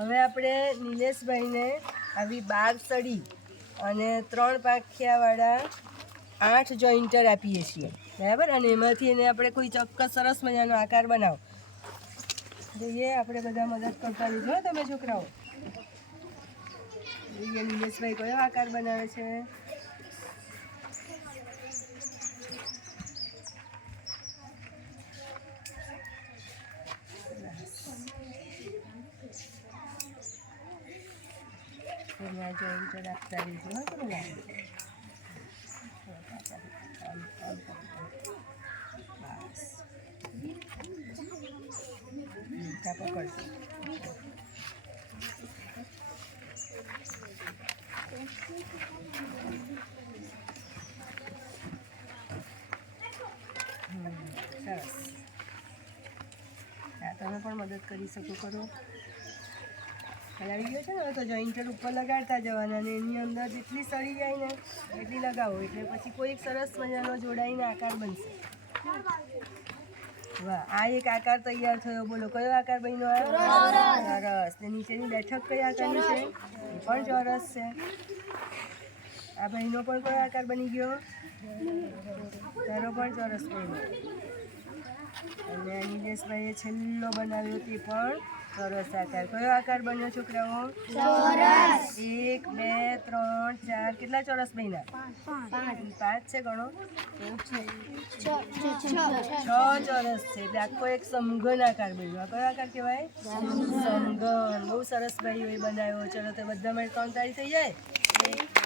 હવે આપણે નિલેશભાઈને આવી 12 સળી અને 3 પાંખિયાવાળા 8 જોઈન્ટર આપીએ છીએ, બરાબર. અને એમાંથી એને આપણે કોઈ ચોક્કસ સરસ મજાનો આકાર બનાવો. જોઈએ, આપણે બધા મદદ કરતા રહીજો તમે છોકરાઓ. જોઈએ નિલેશભાઈ કયો આકાર બનાવે છે. અહીંયા જોઈન્ટર આપતા રહીજો તમે. પકડજો. સરસ. તમે પણ મદદ કરી શકો કરો. આવી ગયો છે ને. હવે તો જોઈન્ટર ઉપર લગાડતા જવાના અને એની અંદર જેટલી સળી જાય ને એટલી લગાવો, એટલે પછી કોઈ એક સરસ મજાનો જોડાઈને આકાર બનશે. વાહ, આ એક આકાર તૈયાર થયો. બોલો કયો આકાર બન્યો? ચોરસ. ને નીચેની બેઠક કઈ આકારની છે? એ પણ ચોરસ છે. આ ભાઈનો પણ કયો આકાર બની ગયો? તારો પણ ચોરસ બન્યો. અને નિલેશભાઈએ છેલ્લો બનાવ્યો તે પણ ચોરસ આકાર. કયો આકાર બન્યો છોકરાઓ? ચોરસ. 1 2 3 4 કેટલા ચોરસ બન્યા? 5 છે. ગણો. 6 ચોરસ છે. એટલે આખો એક સમઘન આકાર બન્યો. આ કયો આકાર કહેવાય? સમઘન. બહુ સરસ ભાઈઓએ બનાવ્યો. ચલો તો બધા માટે 3 તાળી થઈ જાય. 1